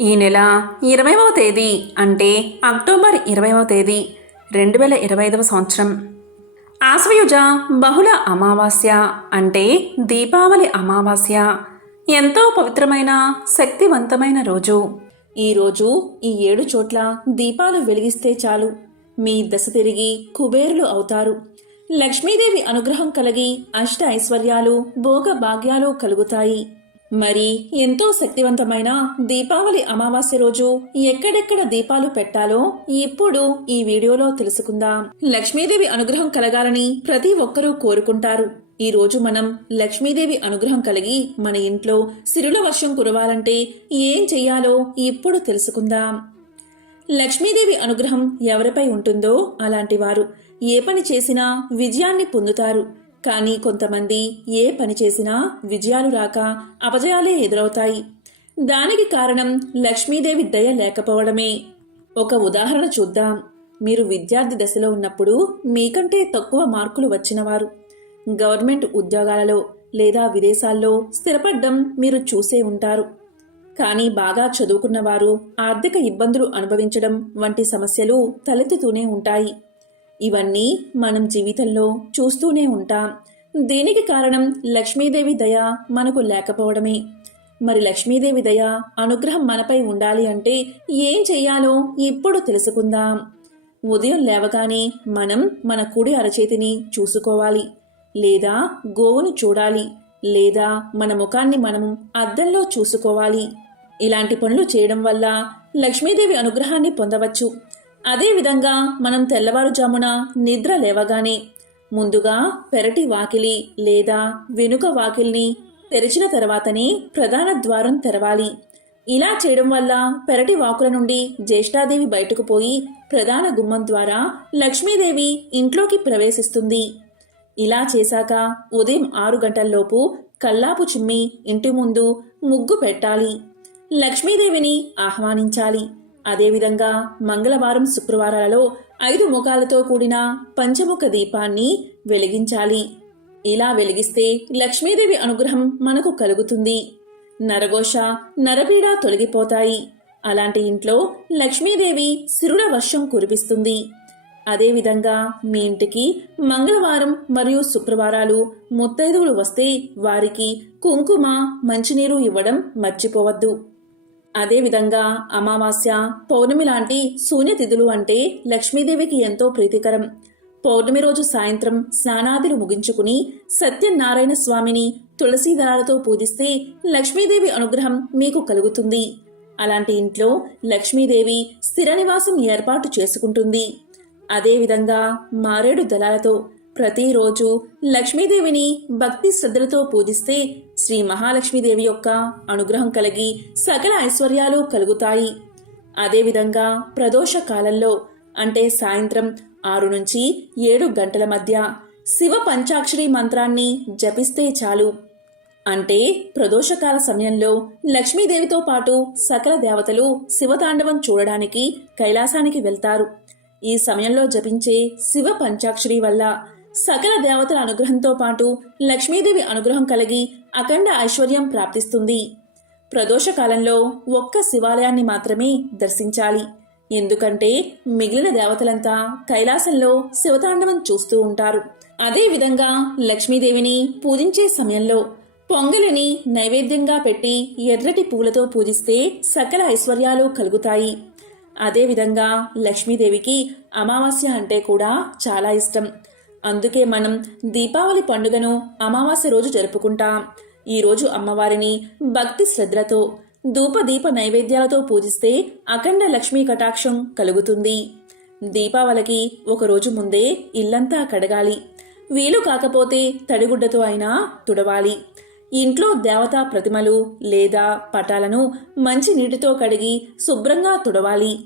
ఈ నెల ఇరవైవ తేదీ అంటే అక్టోబర్ ఇరవైవ తేదీ రెండు వేల ఇరవై ఐదవ సంవత్సరం. ఆశ్వయుజ బహుళ అమావాస్య అంటే దీపావళి అమావాస్య. ఎంతో పవిత్రమైన శక్తివంతమైన రోజు. ఈ రోజు ఈ ఏడు చోట్ల దీపాలు వెలిగిస్తే చాలు. మీ దశ తిరిగి కుబేరులు అవుతారు. లక్ష్మీదేవి అనుగ్రహం కలిగి అష్ట ఐశ్వర్యాలు భోగ భాగ్యాలు కలుగుతాయి. మరి ఎంతో శక్తివంతమైన దీపావళి అమావాస్య రోజు ఎక్కడెక్కడ దీపాలు పెట్టాలో ఇప్పుడు ఈ వీడియోలో తెలుసుకుందాం. లక్ష్మీదేవి అనుగ్రహం కలగాలని ప్రతి ఒక్కరూ కోరుకుంటారు. ఈ రోజు మనం లక్ష్మీదేవి అనుగ్రహం కలిగి మన ఇంట్లో సిరుల వర్షం కురవాలంటే ఏం చెయ్యాలో ఇప్పుడు తెలుసుకుందాం. లక్ష్మీదేవి అనుగ్రహం ఎవరిపై ఉంటుందో అలాంటి వారు ఏ పని చేసినా విజయాన్ని పొందుతారు. కానీ కొంతమంది ఏ పని చేసినా విజయాలు రాక అపజయాలే ఎదురవుతాయి. దానికి కారణం లక్ష్మీదేవి దయ లేకపోవడమే. ఒక ఉదాహరణ చూద్దాం. మీరు విద్యార్థి దశలో ఉన్నప్పుడు మీకంటే తక్కువ మార్కులు వచ్చినవారు. గవర్నమెంట్ ఉద్యోగాలలో లేదా విదేశాల్లో స్థిరపడ్డం మీరు చూసే ఉంటారు. కానీ బాగా చదువుకున్నవారు ఆర్థిక ఇబ్బందులు అనుభవించడం వంటి సమస్యలు తలెత్తుతూనే ఉంటాయి. ఇవన్నీ మనం జీవితంలో చూస్తూనే ఉంటాం. దీనికి కారణం లక్ష్మీదేవి దయ మనకు లేకపోవడమే. మరి లక్ష్మీదేవి దయ అనుగ్రహం మనపై ఉండాలి అంటే ఏం చేయాలో ఇప్పుడు తెలుసుకుందాం. ఉదయం లేవగానే మనం మన కుడి అరచేతిని చూసుకోవాలి. లేదా గోవును చూడాలి. లేదా మన ముఖాన్ని మనం అద్దంలో చూసుకోవాలి. ఇలాంటి పనులు చేయడం వల్ల లక్ష్మీదేవి అనుగ్రహాన్ని పొందవచ్చు. అదేవిధంగా మనం తెల్లవారుజామున నిద్ర లేవగానే ముందుగా పెరటి వాకిలి లేదా వెనుక వాకిల్ని తెరిచిన తర్వాతనే ప్రధాన ద్వారం తెరవాలి. ఇలా చేయడం వల్ల పెరటి వాకుల నుండి జ్యేష్ఠాదేవి బయటకు పోయి ప్రధాన గుమ్మం ద్వారా లక్ష్మీదేవి ఇంట్లోకి ప్రవేశిస్తుంది. ఇలా చేశాక ఉదయం ఆరు గంటల్లోపు కల్లాపు చిమ్మి ఇంటి ముందు ముగ్గు పెట్టాలి. లక్ష్మీదేవిని ఆహ్వానించాలి. అదేవిధంగా మంగళవారం శుక్రవారాలలో ఐదు ముఖాలతో కూడిన పంచముఖ దీపాన్ని వెలిగించాలి. ఇలా వెలిగిస్తే లక్ష్మీదేవి అనుగ్రహం మనకు కలుగుతుంది. నరఘోష నరపీడ తొలగిపోతాయి. అలాంటి ఇంట్లో లక్ష్మీదేవి సిరుల వర్షం కురిపిస్తుంది. అదేవిధంగా మీ ఇంటికి మంగళవారం మరియు శుక్రవారాలు ముత్తైదువులు వస్తే వారికి కుంకుమ మంచినీరు ఇవ్వడం మర్చిపోవద్దు. అదేవిధంగా అమావాస్య పౌర్ణమి లాంటి శూన్యతిథులు అంటే లక్ష్మీదేవికి ఎంతో ప్రీతికరం. పౌర్ణమి రోజు సాయంత్రం స్నానాదులు ముగించుకుని సత్యనారాయణ స్వామిని తులసీ దళాలతో పూజిస్తే లక్ష్మీదేవి అనుగ్రహం మీకు కలుగుతుంది. అలాంటి ఇంట్లో లక్ష్మీదేవి స్థిర నివాసం ఏర్పాటు చేసుకుంటుంది. అదేవిధంగా మారేడు దళాలతో ప్రతిరోజు లక్ష్మీదేవిని భక్తి శ్రద్ధలతో పూజిస్తే శ్రీ మహాలక్ష్మీదేవి యొక్క అనుగ్రహం కలిగి సకల ఐశ్వర్యాలు కలుగుతాయి. అదేవిధంగా ప్రదోష కాలంలో అంటే సాయంత్రం ఆరు నుంచి ఏడు గంటల మధ్య శివ పంచాక్షరి మంత్రాన్ని జపిస్తే చాలు. అంటే ప్రదోషకాల సమయంలో లక్ష్మీదేవితో పాటు సకల దేవతలు శివతాండవం చూడడానికి కైలాసానికి వెళ్తారు. ఈ సమయంలో జపించే శివ పంచాక్షరి వల్ల సకల దేవతల అనుగ్రహంతో పాటు లక్ష్మీదేవి అనుగ్రహం కలిగి అఖండ ఐశ్వర్యం ప్రాప్తిస్తుంది. ప్రదోష కాలంలో ఒక్క శివాలయాన్ని మాత్రమే దర్శించాలి. ఎందుకంటే మిగిలిన దేవతలంతా కైలాసంలో శివతాండవం చూస్తూ ఉంటారు. అదే విధంగా లక్ష్మీదేవిని పూజించే సమయంలో పొంగలిని నైవేద్యంగా పెట్టి ఎర్రటి పూలతో పూజిస్తే సకల ఐశ్వర్యాలు కలుగుతాయి. అదేవిధంగా లక్ష్మీదేవికి అమావాస్య అంటే కూడా చాలా ఇష్టం. అందుకే మనం దీపావళి పండుగను అమావాస్య రోజు జరుపుకుంటాం. ఈ రోజు అమ్మవారిని భక్తి శ్రద్ధలతో ధూపదీప నైవేద్యాలతో పూజిస్తే అఖండ లక్ష్మీ కటాక్షం కలుగుతుంది. దీపావళికి ఒక రోజు ముందే ఇల్లంతా కడగాలి. వీలు కాకపోతే తడిగుడ్డతో అయినా తుడవాలి. ఇంట్లో దేవతా ప్రతిమలు లేదా పటాలను మంచి నీటితో కడిగి శుభ్రంగా తుడవాలి.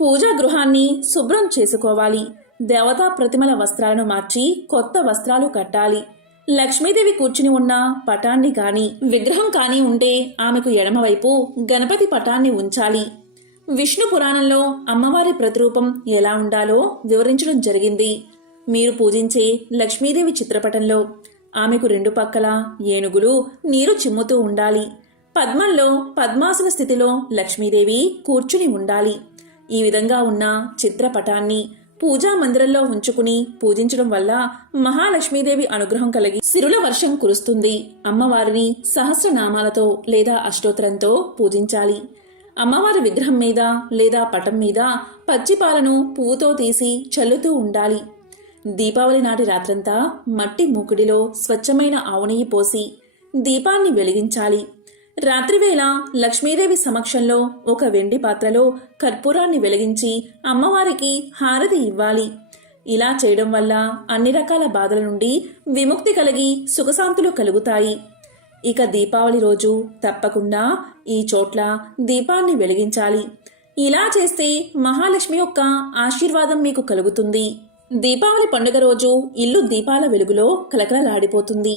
పూజా గృహాన్ని శుభ్రం చేసుకోవాలి. దేవతా ప్రతిమల వస్త్రాలను మార్చి కొత్త వస్త్రాలు కట్టాలి. లక్ష్మీదేవి కూర్చుని ఉన్న పటాన్ని కాని విగ్రహం కాని ఉంటే ఆమెకు ఎడమవైపు గణపతి పటాన్ని ఉంచాలి. విష్ణు పురాణంలో అమ్మవారి ప్రతిరూపం ఎలా ఉండాలో వివరించడం జరిగింది. మీరు పూజించే లక్ష్మీదేవి చిత్రపటంలో ఆమెకు రెండు పక్కల ఏనుగులు నీరు చిమ్ముతూ ఉండాలి. పద్మంలో పద్మాసన స్థితిలో లక్ష్మీదేవి కూర్చుని ఉండాలి. ఈ విధంగా ఉన్న చిత్రపటాన్ని పూజా మందిరంలో ఉంచుకుని పూజించడం వల్ల మహాలక్ష్మీదేవి అనుగ్రహం కలిగి సిరుల వర్షం కురుస్తుంది. అమ్మవారిని సహస్రనామాలతో లేదా అష్టోత్తరంతో పూజించాలి. అమ్మవారి విగ్రహం మీద లేదా పటం మీద పచ్చిపాలను పువ్వుతో తీసి చల్లుతూ ఉండాలి. దీపావళి నాటి రాత్రంతా మట్టి మూకుడిలో స్వచ్ఛమైన ఆవునెయ్యి పోసి దీపాన్ని వెలిగించాలి. రాత్రివేళ లక్ష్మీదేవి సమక్షంలో ఒక వెండి పాత్రలో కర్పూరాన్ని వెలిగించి అమ్మవారికి హారతి ఇవ్వాలి. ఇలా చేయడం వల్ల అన్ని రకాల బాధల నుండి విముక్తి కలిగి సుఖశాంతులు కలుగుతాయి. ఇక దీపావళి రోజు తప్పకుండా ఈ చోట్ల దీపాన్ని వెలిగించాలి. ఇలా చేస్తే మహాలక్ష్మి యొక్క ఆశీర్వాదం మీకు కలుగుతుంది. దీపావళి పండుగ రోజు ఇల్లు దీపాల వెలుగులో కలకలలాడిపోతుంది.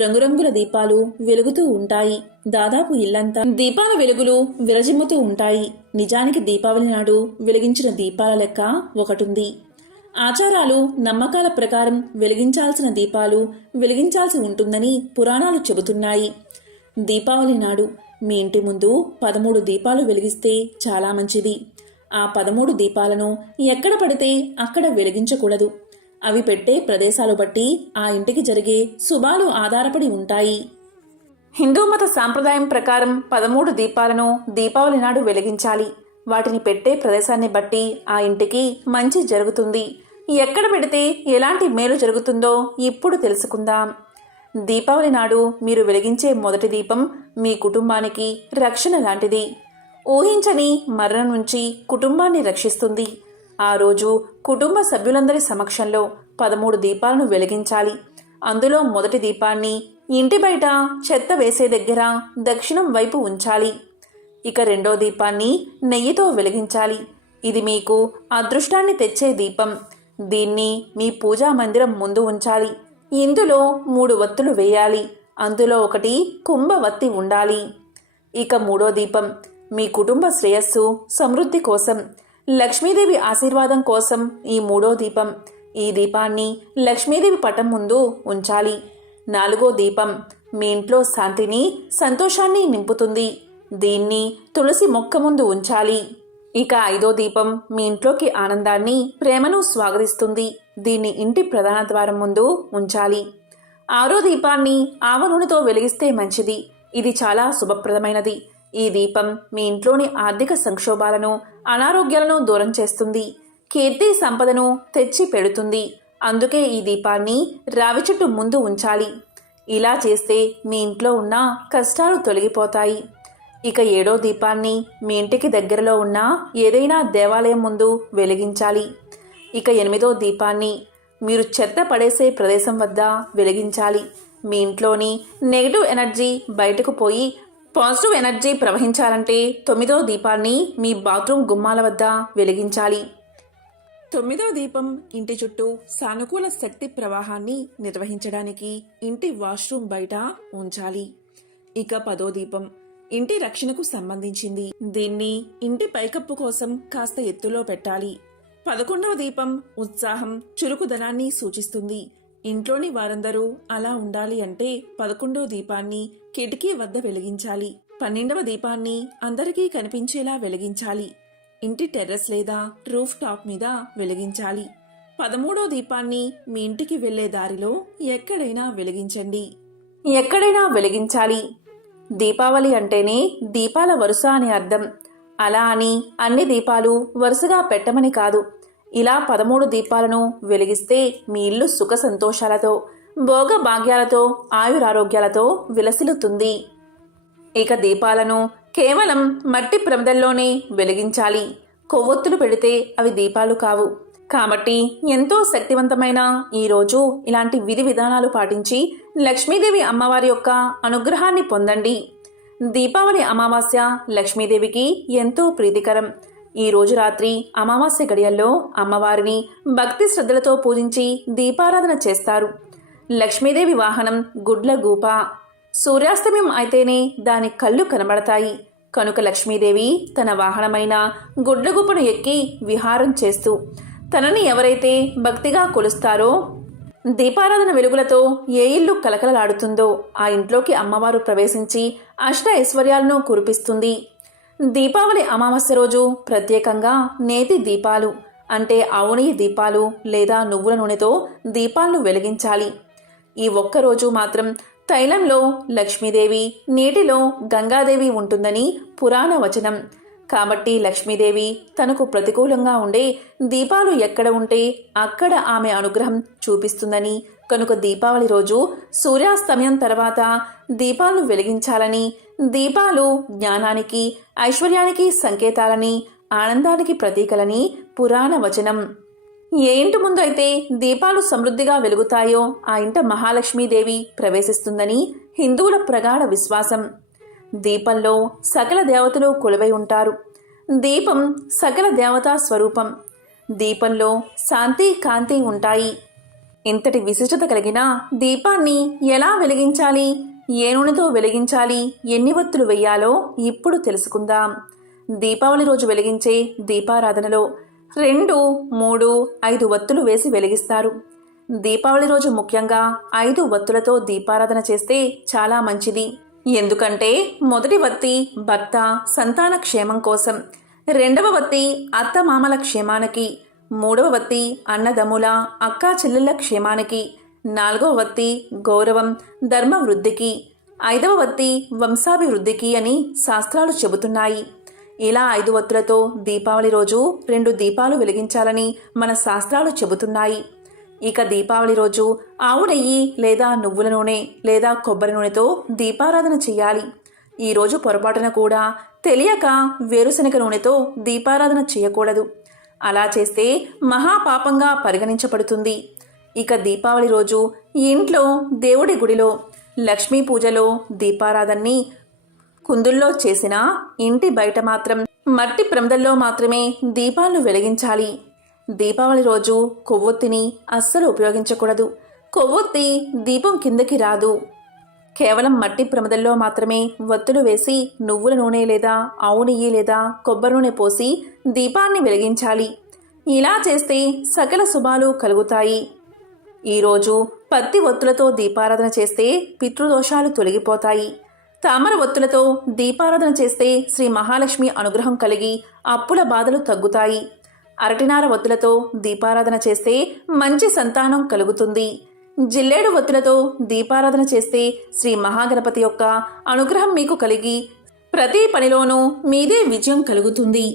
రంగురంగుల దీపాలు వెలుగుతూ ఉంటాయి. దాదాపు ఇల్లంతా దీపాల వెలుగులు విరజిమ్ముతూ ఉంటాయి. నిజానికి దీపావళి నాడు వెలిగించిన దీపాల లెక్క ఒకటుంది. ఆచారాలు నమ్మకాల ప్రకారం వెలిగించాల్సిన దీపాలు వెలిగించాల్సి ఉంటుందని పురాణాలు చెబుతున్నాయి. దీపావళి నాడు మీ ఇంటి ముందు పదమూడు దీపాలు వెలిగిస్తే చాలా మంచిది. ఆ పదమూడు దీపాలను ఎక్కడ పడితే అక్కడ వెలిగించకూడదు. అవి పెట్టే ప్రదేశాలు బట్టి ఆ ఇంటికి జరిగే శుభాలు ఆధారపడి ఉంటాయి. హిందూ మత సాంప్రదాయం ప్రకారం పదమూడు దీపాలను దీపావళి నాడు వెలిగించాలి. వాటిని పెట్టే ప్రదేశాన్ని బట్టి ఆ ఇంటికి మంచి జరుగుతుంది. ఎక్కడ పెడితే ఎలాంటి మేలు జరుగుతుందో ఇప్పుడు తెలుసుకుందాం. దీపావళి నాడు మీరు వెలిగించే మొదటి దీపం మీ కుటుంబానికి రక్షణ లాంటిది. ఊహించని మరణం నుంచి కుటుంబాన్ని రక్షిస్తుంది. ఆ రోజు కుటుంబ సభ్యులందరి సమక్షంలో పదమూడు దీపాలను వెలిగించాలి. అందులో మొదటి దీపాన్ని ఇంటి బయట చెత్త వేసే దగ్గర దక్షిణం వైపు ఉంచాలి. ఇక రెండో దీపాన్ని నెయ్యితో వెలిగించాలి. ఇది మీకు అదృష్టాన్ని తెచ్చే దీపం. దీన్ని మీ పూజా మందిరం ముందు ఉంచాలి. ఇందులో మూడు వత్తులు వేయాలి. అందులో ఒకటి కుంభవత్తి ఉండాలి. ఇక మూడో దీపం మీ కుటుంబ శ్రేయస్సు సమృద్ధి కోసం లక్ష్మీదేవి ఆశీర్వాదం కోసం ఈ మూడో దీపం ఈ దీపాన్ని లక్ష్మీదేవి పటం ముందు ఉంచాలి. నాలుగో దీపం మీ ఇంట్లో శాంతిని సంతోషాన్ని నింపుతుంది. దీన్ని తులసి మొక్క ముందు ఉంచాలి. ఇక ఐదో దీపం మీ ఇంట్లోకి ఆనందాన్ని ప్రేమను స్వాగతిస్తుంది. దీన్ని ఇంటి ప్రధాన ద్వారం ముందు ఉంచాలి. ఆరో దీపాన్ని ఆవ నూనెతో వెలిగిస్తే మంచిది. ఇది చాలా శుభప్రదమైనది. ఈ దీపం మీ ఇంట్లోని ఆర్థిక సంక్షోభాలను అనారోగ్యాలను దూరం చేస్తుంది. కీర్తి సంపదను తెచ్చి పెడుతుంది. అందుకే ఈ దీపాన్ని రావి చెట్టు ముందు ఉంచాలి. ఇలా చేస్తే మీ ఇంట్లో ఉన్న కష్టాలు తొలగిపోతాయి. ఇక ఏడో దీపాన్ని మీ ఇంటికి దగ్గరలో ఉన్న ఏదైనా దేవాలయం ముందు వెలిగించాలి. ఇక ఎనిమిదో దీపాన్ని మీరు చెత్త పడేసే ప్రదేశం వద్ద వెలిగించాలి. మీ ఇంట్లోని నెగిటివ్ ఎనర్జీ బయటకు పోయి పాజిటివ్ ఎనర్జీ ప్రవహించాలంటే తొమ్మిదో దీపాన్ని మీ బాత్రూమ్ గుమ్మాల వద్ద వెలిగించాలి. తొమ్మిదో దీపం ఇంటి చుట్టూ సానుకూల శక్తి ప్రవాహాన్ని నిర్వహించడానికి ఇంటి వాష్రూమ్ బయట ఉంచాలి. ఇక పదో దీపం ఇంటి రక్షణకు సంబంధించింది. దీన్ని ఇంటి పైకప్పు కోసం కాస్త ఎత్తులో పెట్టాలి. పదకొండవ దీపం ఉత్సాహం చురుకుదనాన్ని సూచిస్తుంది. ఇంట్లోని వారందరూ అలా ఉండాలి అంటే పదకొండవ దీపాన్ని కిటికీ వద్ద వెలిగించాలి. పన్నెండవ దీపాన్ని అందరికీ కనిపించేలా వెలిగించాలి. ఇంటి టెర్రస్ లేదా రూఫ్ టాప్ మీద వెలిగించాలి. పదమూడో దీపాన్ని మీ ఇంటికి వెళ్ళే దారిలో ఎక్కడైనా వెలిగించండి. ఎక్కడైనా వెలిగించాలి. దీపావళి అంటేనే దీపాల వరుస అని అర్థం. అలా అని అన్ని దీపాలు వరుసగా పెట్టమని కాదు. ఇలా పదమూడు దీపాలను వెలిగిస్తే మీ ఇల్లు సుఖ సంతోషాలతో భోగ భాగ్యాలతో ఆయురారోగ్యాలతో విలసిల్లుతుంది. ఇక దీపాలను కేవలం మట్టి ప్రమిదల్లోనే వెలిగించాలి. కొవ్వొత్తులు పెడితే అవి దీపాలు కావు. కాబట్టి ఎంతో శక్తివంతమైన ఈ రోజు ఇలాంటి విధి విధానాలు పాటించి లక్ష్మీదేవి అమ్మవారి యొక్క అనుగ్రహాన్ని పొందండి. దీపావళి అమావాస్య లక్ష్మీదేవికి ఎంతో ప్రీతికరం. ఈ రోజు రాత్రి అమావాస్య గడియల్లో అమ్మవారిని భక్తి శ్రద్ధలతో పూజించి దీపారాధన చేస్తారు. లక్ష్మీదేవి వాహనం గుడ్ల గూప సూర్యాస్తమయం అయితేనే దాని కళ్ళు కనబడతాయి. కనుక లక్ష్మీదేవి తన వాహనమైన గుడ్లగుప్పను ఎక్కి విహారం చేస్తూ తనని ఎవరైతే భక్తిగా కొలుస్తారో దీపారాధన వెలుగులతో ఏ ఇల్లు కలకలలాడుతుందో ఆ ఇంట్లోకి అమ్మవారు ప్రవేశించి అష్ట ఐశ్వర్యాలను కురిపిస్తుంది. దీపావళి అమావాస్య రోజు ప్రత్యేకంగా నేతి దీపాలు. అంటే ఆవునెయ్యి దీపాలు లేదా నువ్వుల నూనెతో దీపాలను వెలిగించాలి. ఈ ఒక్కరోజు మాత్రం తైలంలో లక్ష్మీదేవి నీటిలో గంగాదేవి ఉంటుందని పురాణ వచనం కాబట్టి లక్ష్మీదేవి తనకు ప్రతికూలంగా ఉండే దీపాలు ఎక్కడ ఉంటే అక్కడ ఆమె అనుగ్రహం చూపిస్తుందని. కనుక దీపావళి రోజు సూర్యాస్తమయం తర్వాత దీపాలను వెలిగించాలని దీపాలు జ్ఞానానికి ఐశ్వర్యానికి సంకేతాలని ఆనందానికి ప్రతీకలని పురాణ వచనం. ఏ ఇంటి ముందు అయితే దీపాలు సమృద్ధిగా వెలుగుతాయో ఆ ఇంట మహాలక్ష్మీదేవి ప్రవేశిస్తుందని హిందువుల ప్రగాఢ విశ్వాసం. దీపంలో సకల దేవతలు కొలువై ఉంటారు. దీపం సకల దేవతా స్వరూపం. దీపంలో శాంతి కాంతి ఉంటాయి. ఇంతటి విశిష్టత కలిగిన దీపాన్ని ఎలా వెలిగించాలి? ఏ నూనెతో వెలిగించాలి? ఎన్ని వత్తులు వెయ్యాలో ఇప్పుడు తెలుసుకుందాం. దీపావళి రోజు వెలిగించే దీపారాధనలో రెండు మూడు ఐదు వత్తులు వేసి వెలిగిస్తారు. దీపావళి రోజు ముఖ్యంగా ఐదు వత్తులతో దీపారాధన చేస్తే చాలా మంచిది. ఎందుకంటే మొదటి వత్తి భర్త సంతాన క్షేమం కోసం రెండవ వత్తి అత్తమామల క్షేమానికి మూడవ వత్తి అన్నదమ్ముల అక్కా చెల్లెళ్ళ క్షేమానికి నాలుగవ వత్తి గౌరవం ధర్మ వృద్ధికి ఐదవ వత్తి వంశాభివృద్ధికి అని శాస్త్రాలు చెబుతున్నాయి. ఇలా ఐదు వత్తులతో దీపావళి రోజు రెండు దీపాలు వెలిగించాలని మన శాస్త్రాలు చెబుతున్నాయి. ఇక దీపావళి రోజు ఆవు నెయ్యి లేదా నువ్వుల నూనె లేదా కొబ్బరి నూనెతో దీపారాధన చేయాలి ఈ రోజు పొరపాటున కూడా తెలియక వేరుశనగ నూనెతో దీపారాధన చేయకూడదు అలా చేస్తే మహాపాపంగా పరిగణించబడుతుంది. ఇక దీపావళి రోజు ఇంట్లో దేవుడి గుడిలో లక్ష్మీ పూజలో దీపారాధనని కుందుల్లో చేసిన ఇంటి బయట మాత్రం మట్టి ప్రమిదల్లో మాత్రమే దీపాలను వెలిగించాలి. దీపావళి రోజు కొవ్వొత్తిని అస్సలు ఉపయోగించకూడదు. కొవ్వొత్తి దీపం కిందకి రాదు. కేవలం మట్టి ప్రమదల్లో మాత్రమే ఒత్తులు వేసి నువ్వుల నూనె లేదా ఆవు నెయ్యి లేదా కొబ్బరి నూనె పోసి దీపాన్ని వెలిగించాలి. ఇలా చేస్తే సకల శుభాలు కలుగుతాయి. ఈరోజు పత్తి ఒత్తులతో దీపారాధన చేస్తే పితృదోషాలు తొలగిపోతాయి. తామర ఒత్తులతో దీపారాధన చేస్తే శ్రీ మహాలక్ష్మి అనుగ్రహం కలిగి అప్పుల బాధలు తగ్గుతాయి. అరటినార ఒత్తులతో దీపారాధన చేస్తే మంచి సంతానం కలుగుతుంది. జిల్లేడు ఒత్తులతో దీపారాధన చేస్తే శ్రీ మహాగణపతి యొక్క అనుగ్రహం మీకు కలిగి ప్రతి పనిలోనూ మీదే విజయం కలుగుతుంది.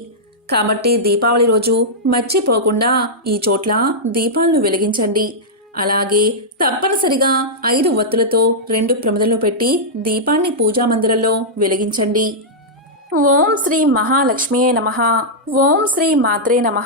కాబట్టి దీపావళి రోజు మర్చిపోకుండా ఈ చోట్ల దీపాలను వెలిగించండి. అలాగే తప్పనిసరిగా ఐదు వత్తులతో రెండు ప్రమిదల్లో పెట్టి దీపాన్ని పూజా మందిరంలో వెలిగించండి. ఓం శ్రీ మహాలక్ష్మియే నమ. ఓం శ్రీ మాత్రే నమ.